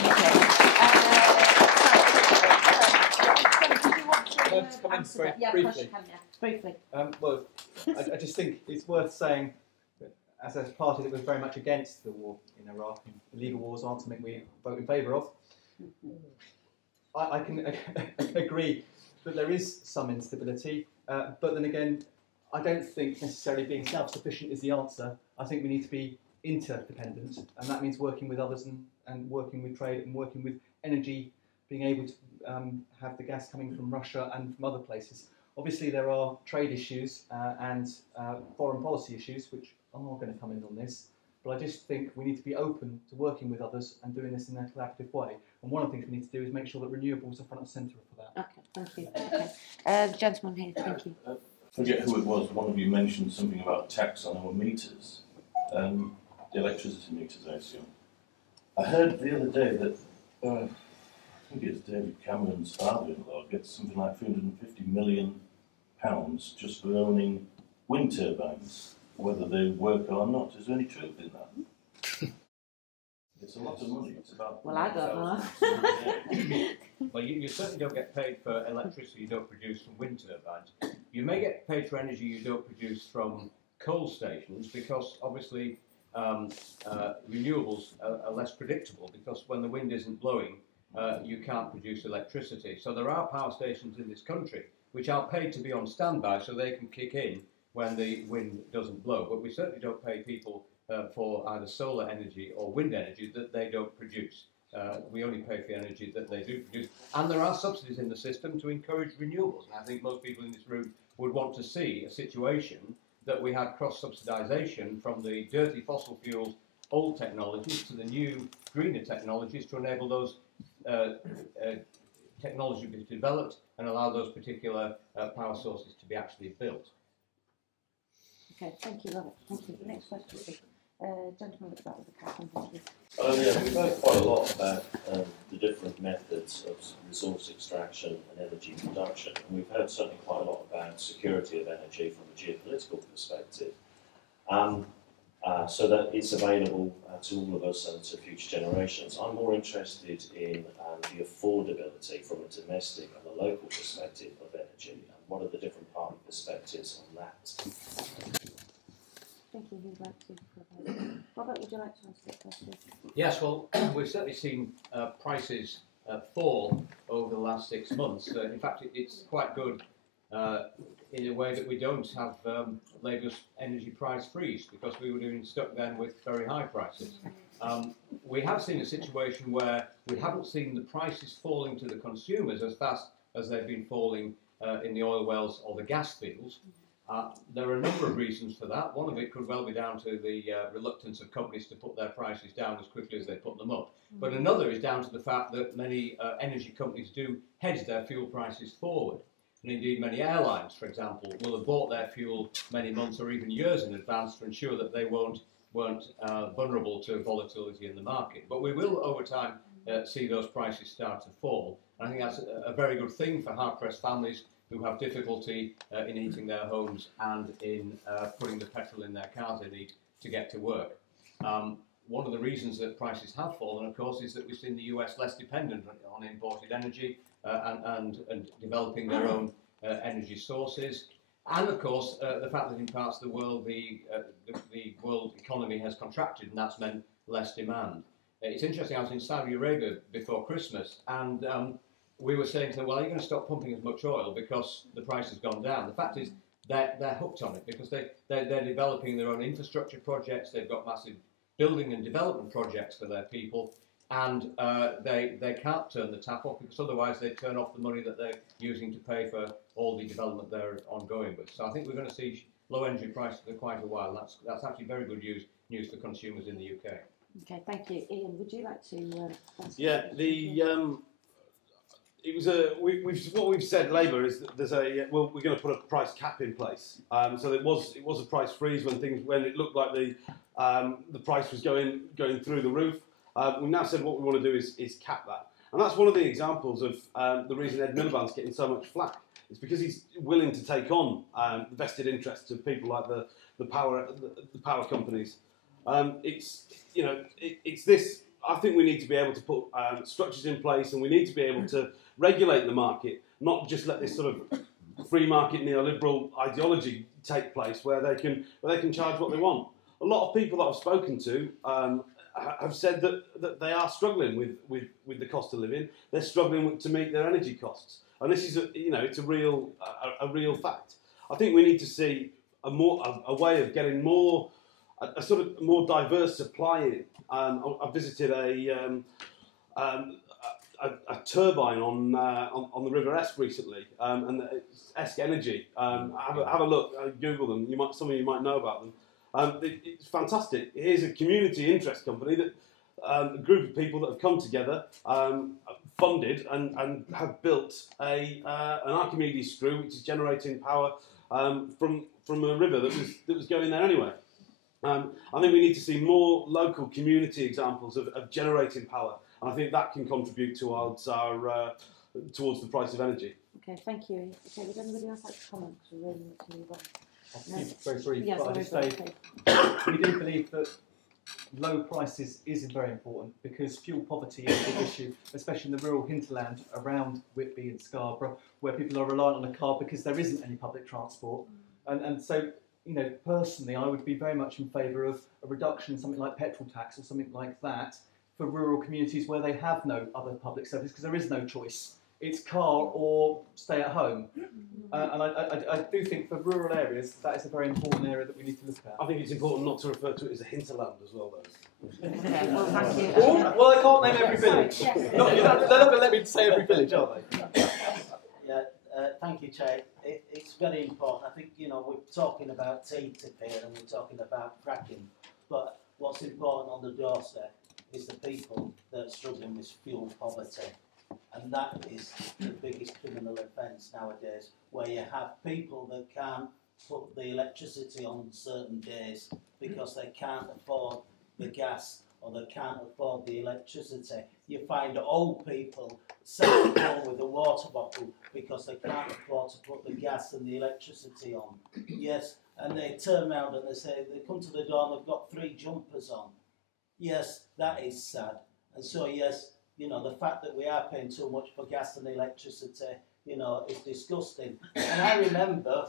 Briefly. Well, I just think it's worth saying that as a party that was very much against the war in Iraq, and illegal wars aren't something we vote in favour of, I can agree that there is some instability, but then again, I don't think necessarily being self-sufficient is the answer. I think we need to be interdependent, and that means working with others and working with trade and working with energy, being able to have the gas coming from Russia and from other places. Obviously, there are trade issues and foreign policy issues which are going to come in on this. But I just think we need to be open to working with others and doing this in a collaborative way. And one of the things we need to do is make sure that renewables are front and centre for that. Okay, thank you. Okay. The gentleman here, thank you. Forget who it was, one of you mentioned something about tax on our meters, the electricity meters, I assume. I heard the other day that, I think it's David Cameron's father-in-law gets something like £350 million just for owning wind turbines, whether they work or not. Is there any truth in that? It's a lot of money. It's about. Well, I don't know. Well, you certainly don't get paid for electricity you don't produce from wind turbines. You may get paid for energy you don't produce from coal stations because obviously renewables are less predictable because when the wind isn't blowing, you can't produce electricity. So there are power stations in this country which are paid to be on standby so they can kick in when the wind doesn't blow. But we certainly don't pay people for either solar energy or wind energy that they don't produce. We only pay for the energy that they do produce. And there are subsidies in the system to encourage renewables. And I think most people in this room would want to see a situation that we had cross-subsidisation from the dirty fossil fuels, old technologies, to the new, greener technologies to enable those technologies to be developed and allow those particular power sources to be actually built. Okay, thank you, Robert. Thank you. Next question, please. Gentleman at the back with the cap on, thank you. Yeah, we've heard quite a lot about the different methods of resource extraction and energy production. And we've heard certainly quite a lot about security of energy from a geopolitical perspective, so that it's available to all of us and to future generations. I'm more interested in the affordability from a domestic and a local perspective of energy, and what are the different party perspectives on that. Thank you. Who'd like to provide? Robert, would you like to answer that question? Yes, well, we've certainly seen prices fall over the last 6 months. In fact, it's quite good in a way that we don't have Labour's energy price freeze because we would have been stuck then with very high prices. We have seen a situation where we haven't seen the prices falling to the consumers as fast as they've been falling in the oil wells or the gas fields. There are a number of reasons for that. One of it could well be down to the reluctance of companies to put their prices down as quickly as they put them up. But another is down to the fact that many energy companies do hedge their fuel prices forward. And indeed many airlines, for example, will have bought their fuel many months or even years in advance to ensure that they weren't vulnerable to volatility in the market. But we will, over time, see those prices start to fall. And I think that's a very good thing for hard-pressed families who have difficulty in heating their homes and in putting the petrol in their cars they need to get to work. One of the reasons that prices have fallen, of course, is that we've seen the US less dependent on imported energy and developing their own energy sources. And, of course, the fact that in parts of the world the world economy has contracted and that's meant less demand. It's interesting, I was in Saudi Arabia before Christmas and we were saying to them, well, are you going to stop pumping as much oil because the price has gone down? The fact is they're hooked on it because they're developing their own infrastructure projects, they've got massive building and development projects for their people, and they can't turn the tap off because otherwise they turn off the money that they're using to pay for all the development they're ongoing with. So I think we're going to see low energy prices for quite a while. That's actually very good news for consumers in the UK. Okay, thank you. Ian, would you like to answer? Yeah, it was what we've said. Labour is that there's we're going to put a price cap in place. So it was a price freeze when it looked like the price was going through the roof. We've now said what we want to do is cap that, and that's one of the examples of the reason Ed Miliband's getting so much flack. It's because he's willing to take on the vested interests of people like the power companies. It's this. I think we need to be able to put structures in place, and we need to be able to regulate the market, not just let this sort of free market neoliberal ideology take place where they can charge what they want. A lot of people that I've spoken to have said that they are struggling with the cost of living. They're struggling to meet their energy costs, and this is it's a real fact. I think we need to see a way of getting a sort of more diverse supply in. I visited a turbine on the River Esk recently, and it's Esk Energy. Have a look, Google them. Some of you might know about them. It's fantastic. Here's a community interest company that a group of people that have come together, funded and have built an Archimedes screw, which is generating power from a river that was going there anyway. I think we need to see more local community examples of generating power. And I think that can contribute towards the price of energy. Okay, thank you. Okay, would anybody else like to comment? Because we're really need to move on. I'll keep it very brief, Yes, but I just very say brief, we do believe that low prices is very important because fuel poverty is a big issue, especially in the rural hinterland around Whitby and Scarborough, where people are reliant on a car because there isn't any public transport. And so, you know, personally, I would be very much in favour of a reduction in something like petrol tax or something like that for rural communities where they have no other public service, because there is no choice. It's car or stay at home. And I do think for rural areas, that is a very important area that we need to look at. I think it's important not to refer to it as a hinterland as well, though. Okay, well, thank you. Well, I can't name every village. They're not going to let me say every village, are they? Yeah, thank you, Chair. It's very important. I think, you know, we're talking about TTIP here and we're talking about fracking, but what's important on the doorstep is the people that are struggling with fuel poverty. And that is the biggest criminal offence nowadays, where you have people that can't put the electricity on certain days because they can't afford the gas or they can't afford the electricity. You find old people sat at home with a water bottle because they can't afford to put the gas and the electricity on. Yes, and they turn around and they say, they come to the door and they've got 3 jumpers on. Yes, that is sad. And so, yes, you know, the fact that we are paying too much for gas and electricity, you know, is disgusting. And I remember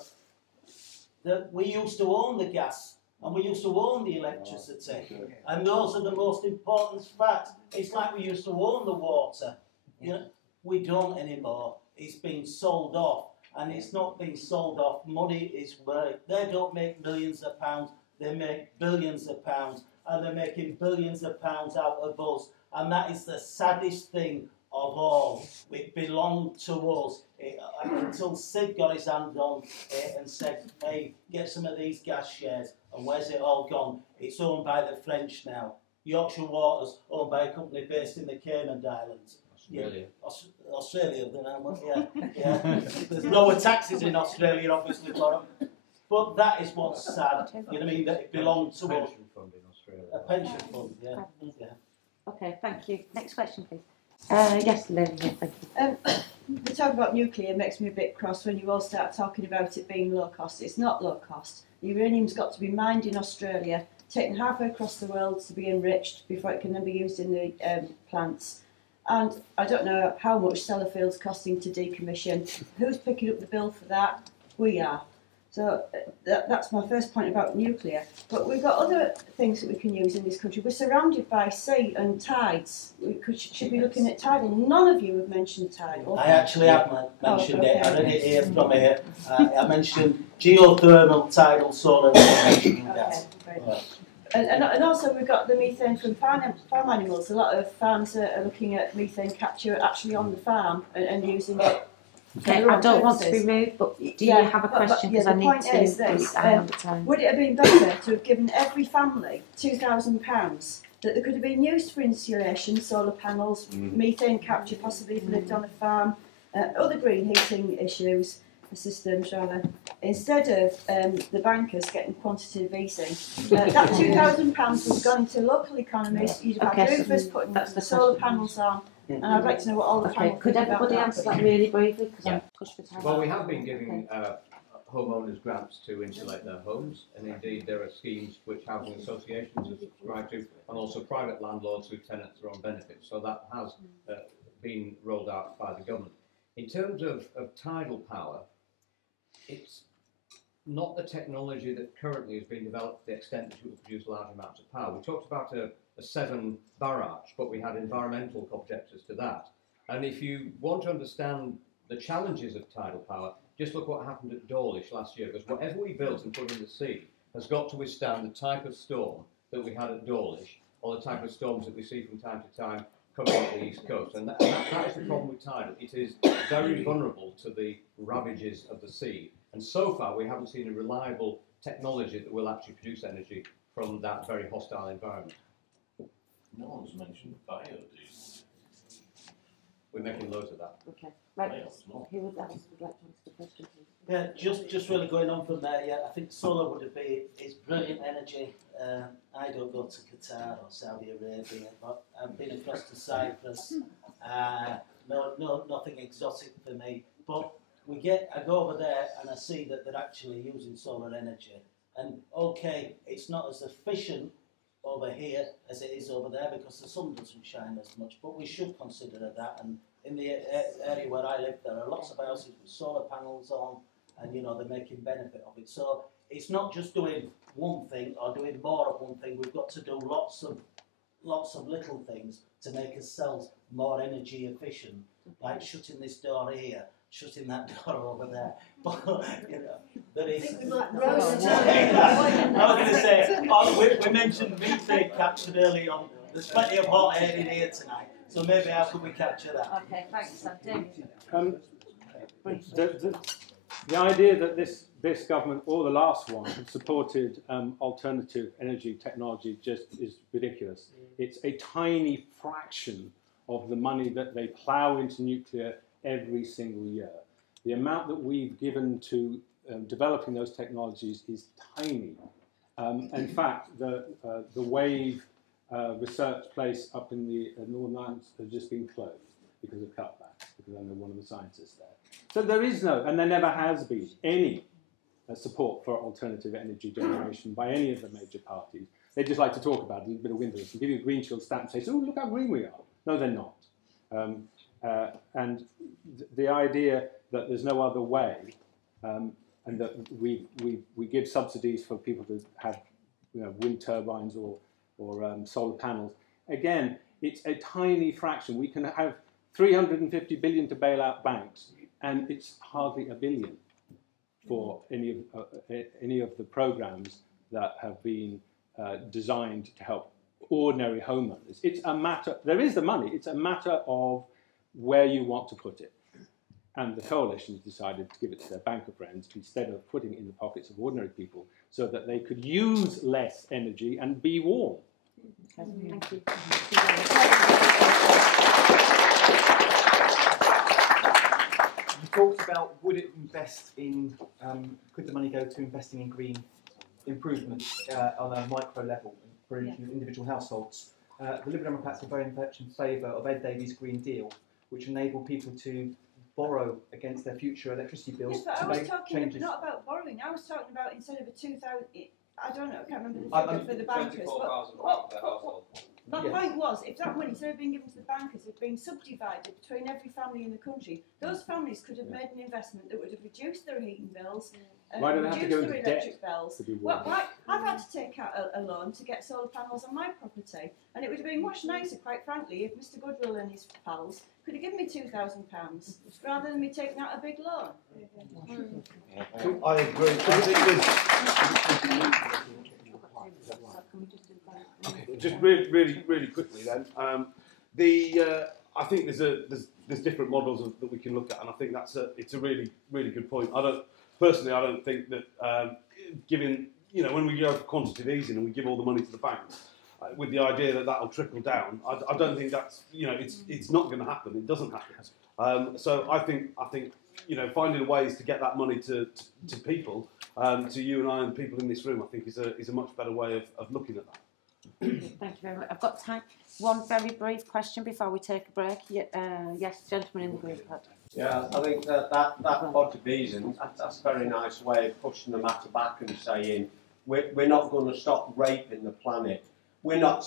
that we used to own the gas and we used to own the electricity. And those are the most important facts. It's like we used to own the water. You know, we don't anymore. It's been sold off. And it's not being sold off. Money is worth. They don't make millions of pounds. They make billions of pounds. And they're making billions of pounds out of us. And that is the saddest thing of all. It belonged to us. Until Sid got his hand on it and said, hey, get some of these gas shares. And where's it all gone? It's owned by the French now. Yorkshire Water's owned by a company based in the Cayman Islands. Australia. Yeah, Australia, yeah. There's lower taxes in Australia, obviously, for them. But that is what's sad. You know what I mean? That it belonged to us. Pension fund in Australia. A pension fund, yeah. Yeah. Okay, thank you. Next question, please. Yes, Lynn, thank you. The talk about nuclear makes me a bit cross when you all start talking about it being low cost. It's not low cost. The uranium's got to be mined in Australia, taken halfway across the world to be enriched before it can then be used in the plants. And I don't know how much Sellafield's costing to decommission. Who's picking up the bill for that? We are. So that's my first point about nuclear. But we've got other things that we can use in this country. We're surrounded by sea and tides. We should be looking at tidal. None of you have mentioned tidal. I actually have mentioned okay. it. I read it here from here. I mentioned geothermal, tidal, solar, and gas. Okay, great. And also we've got the methane from farm animals. A lot of farms are looking at methane capture actually on the farm and using it. Okay, I don't want to be rude, but do you have a question? Because I need to. Is this, would it have been better to have given every family £2,000 that they could have been used for insulation, solar panels, methane capture, possibly if they lived on a farm, other green heating issues, systems rather, instead of the bankers getting quantitative easing? That £2,000 was gone into local economies. You'd have had roofers putting the solar panels on. And I'd like to know what all the panel could everybody answer that really briefly? Because I'm pushed for time. Well, we have been giving homeowners grants to insulate their homes, and indeed there are schemes which housing associations have subscribed to, and also private landlords whose tenants are on benefits. So that has been rolled out by the government. In terms of tidal power, it's not the technology that currently has been developed to the extent that it would produce large amounts of power. We talked about a 7 barrage, but we had environmental objectors to that. And if you want to understand the challenges of tidal power, just look what happened at Dawlish last year, because whatever we built and put in the sea has got to withstand the type of storm that we had at Dawlish, or the type of storms that we see from time to time covering the East Coast. And that is the problem with tidal. It is very vulnerable to the ravages of the sea. And so far, we haven't seen a reliable technology that will actually produce energy from that very hostile environment. No one's mentioned biodiesel. We're making loads of that. Okay. Right. Who would like to answer the question, please? Yeah, just really going on from there, yeah, I think solar would be, it's brilliant energy. I don't go to Qatar or Saudi Arabia, but I've been across to Cyprus. Nothing exotic for me. But I go over there and I see that they're actually using solar energy. And okay, it's not as efficient over here as it is over there because the sun doesn't shine as much, but we should consider that. And in the area where I live, there are lots of houses with solar panels on, and you know, they're making benefit of it. So it's not just doing one thing or doing more of one thing. We've got to do lots of little things to make ourselves more energy efficient, like shutting this door here, shutting that door over there. But you know, there is. I was going to say, we mentioned methane capture earlier on. There's plenty of hot air in here tonight, so maybe how could we capture that? Okay, thanks, Sam. The idea that this government or the last one have supported alternative energy technology just is ridiculous. It's a tiny fraction of the money that they plough into nuclear every single year. The amount that we've given to developing those technologies is tiny. In fact, the WAVE research place up in the Northern Ireland has just been closed because of cutbacks, because I know one of the scientists there. So there is no, and there never has been, any support for alternative energy generation by any of the major parties. They just like to talk about it, a little bit of windowless, and give you a green shield stamp and say, oh, look how green we are. No, they're not. And the idea that there's no other way, and that we give subsidies for people to have, you know, wind turbines or solar panels. Again, it's a tiny fraction. We can have 350 billion to bail out banks, and it's hardly $1 billion for any of the programs that have been designed to help ordinary homeowners. It's a matter. There is the money. It's a matter of where you want to put it. And the coalition has decided to give it to their banker friends instead of putting it in the pockets of ordinary people so that they could use less energy and be warm. Thank you. You talked about would it invest in, could the money go to investing in green improvements on a micro level for individual households? The Liberal Democrats are very much in favour of Ed Davies' Green Deal, which enabled people to borrow against their future electricity bills. Yes, but to I was make talking changes. not about borrowing. I was talking about instead of a 2,000. I don't know. I can't remember the figure for the bankers. My point was, if that money, instead of being given to the bankers, had been subdivided between every family in the country, those families could have made an investment that would have reduced their heating bills, Why do they have to go reduced their into electric debt bills. to be Well, warm? I've had to take out a loan to get solar panels on my property, and it would have been much nicer, quite frankly, if Mr Goodwill and his pals could have given me £2,000 rather than me taking out a big loan. I agree. I think just really quickly then. I think there's different models that we can look at, and I think it's a really good point. I don't think that giving, you know, when we go for quantitative easing and we give all the money to the banks with the idea that that'll trickle down, I don't think that's, you know, it's not going to happen. It doesn't happen. So I think you know, finding ways to get that money to people, to you and I and people in this room, I think is a much better way of looking at that. Thank you very much. I've got time. One very brief question before we take a break. Yes, gentleman in the green hat. Yeah, I think that quantitative easing, that's a very nice way of pushing the matter back and saying we're not going to stop raping the planet. We're not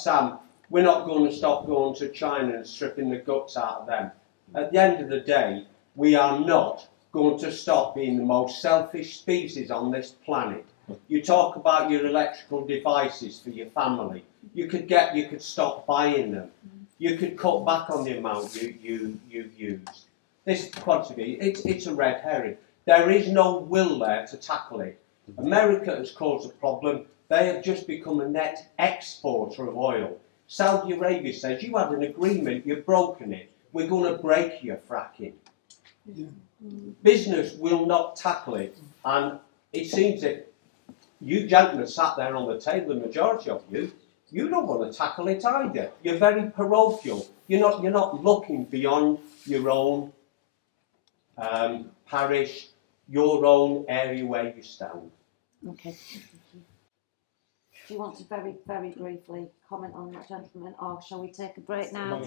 going to stop going to China and stripping the guts out of them. At the end of the day, we are not going to stop being the most selfish species on this planet. You talk about your electrical devices for your family. You could stop buying them. You could cut back on the amount you use. This quantity, it's a red herring. There is no will there to tackle it. America has caused a problem. They have just become a net exporter of oil. Saudi Arabia says, you had an agreement, you've broken it, we're going to break your fracking. Business will not tackle it, and it seems that you gentlemen sat there on the table, the majority of you don't want to tackle it either. You're very parochial. You're not looking beyond your own parish, your own area where you stand. Okay. Do you want to very, very briefly comment on that, gentleman, or shall we take a break now?